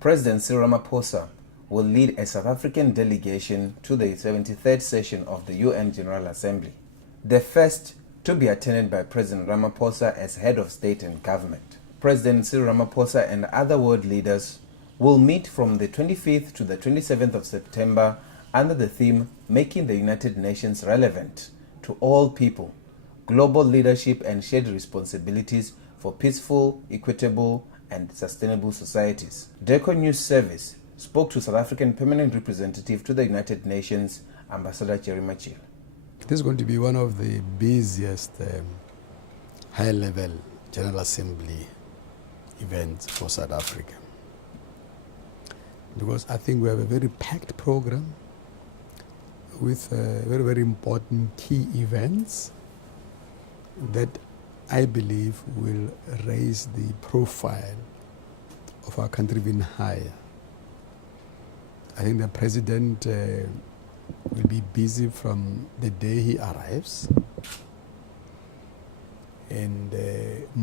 President Cyril Ramaphosa will lead a South African delegation to the 73rd session of the UN General Assembly, the first to be attended by President Ramaphosa as head of state and government. President Cyril Ramaphosa and other world leaders will meet from the 25th to the 27th of September under the theme Making the United Nations Relevant to All People, Global Leadership and Shared Responsibilities for Peaceful, Equitable and Sustainable Societies. DECO News Service spoke to South African Permanent Representative to the United Nations, Ambassador Jerry Machila. This is going to be one of the busiest high-level General Assembly events for South Africa, because I think we have a very packed program with very, very important key events that I believe will raise the profile of our country even higher. I think the president will be busy from the day he arrives, and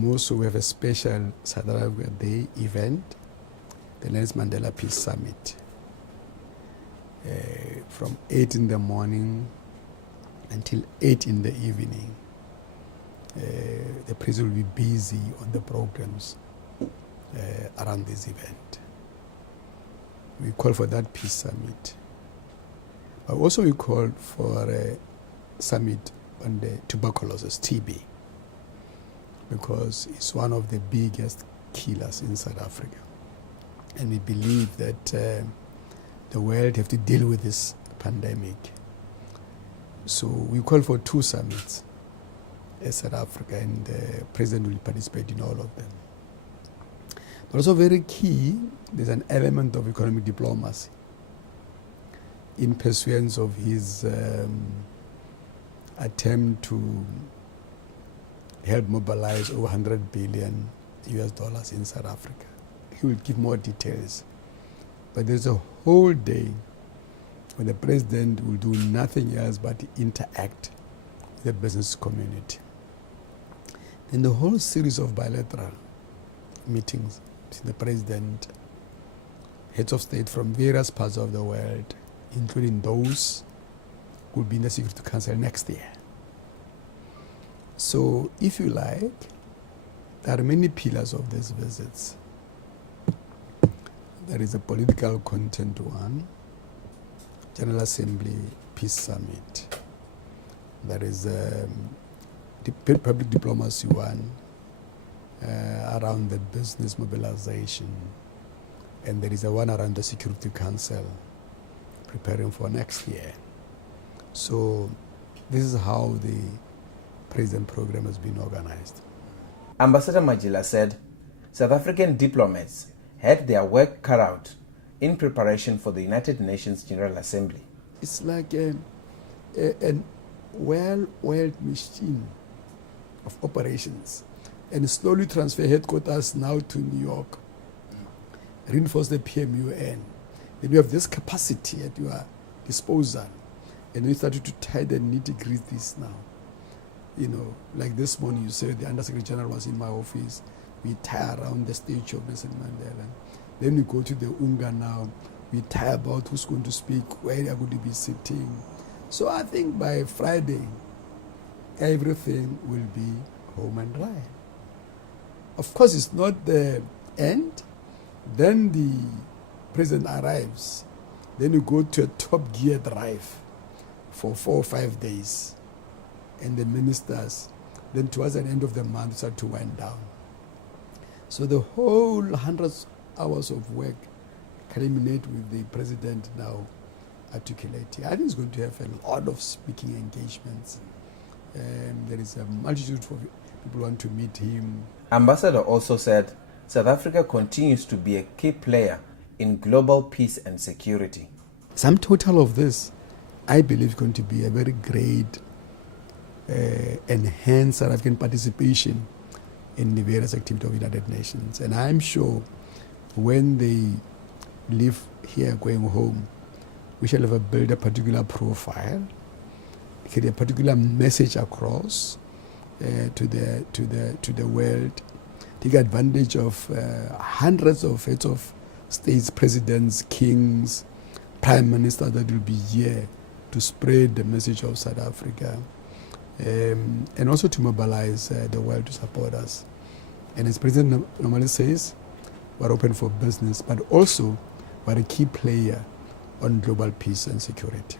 also we have a special South Africa Day event, the Nelson Mandela Peace Summit, from 8 in the morning until 8 in the evening. The president will be busy on the programs around this event. We call for that peace summit. But also we call for a summit on the tuberculosis, TB, because it's one of the biggest killers in South Africa. And we believe that the world have to deal with this pandemic. So we call for 2 summits in South Africa, and the president will participate in all of them. But also very key, there's an element of economic diplomacy in pursuance of his attempt to help mobilize over $100 billion in South Africa. He will give more details. But there's a whole day when the president will do nothing else but interact with the business community. Then the whole series of bilateral meetings between the president, heads of state from various parts of the world, including those who will be in the Security Council next year. So, if you like, there are many pillars of these visits. There is a political content one, General Assembly Peace Summit. There is public diplomacy one around the business mobilization, and there is a one around the Security Council preparing for next year. So this is how the present program has been organized. Ambassador Machila said South African diplomats had their work cut out in preparation for the United Nations General Assembly. It's like a well-oiled machine of operations, and slowly transfer headquarters now to New York, reinforce the PMUN. Then you have this capacity at your disposal, and you started to tie the nitty-gritty this now. You know, like this morning you said the Undersecretary General was in my office. We tie around the statue of Nelson Mandela. Then we go to the UNGA now. We tie about who's going to speak, where they are going to be sitting. So I think by Friday, everything will be home and dry. Of course, it's not the end. Then the president arrives. Then you go to a top gear drive for 4 or 5 days. And the ministers, then towards the end of the month, start to wind down. So the whole hundreds hours of work culminate with the president now articulating. I think it's going to have a lot of speaking engagements. There is a multitude of people who want to meet him. Ambassador also said South Africa continues to be a key player in global peace and security. Sum total of this, I believe, is going to be a very great enhanced South African participation in the various activities of the United Nations. And I'm sure when they leave here going home, we shall have build a particular profile, get a particular message across to the world, take advantage of hundreds of heads of states, presidents, kings, prime ministers that will be here to spread the message of South Africa, and also to mobilize the world to support us. And as President normally says, we're open for business, but also we're a key player on global peace and security.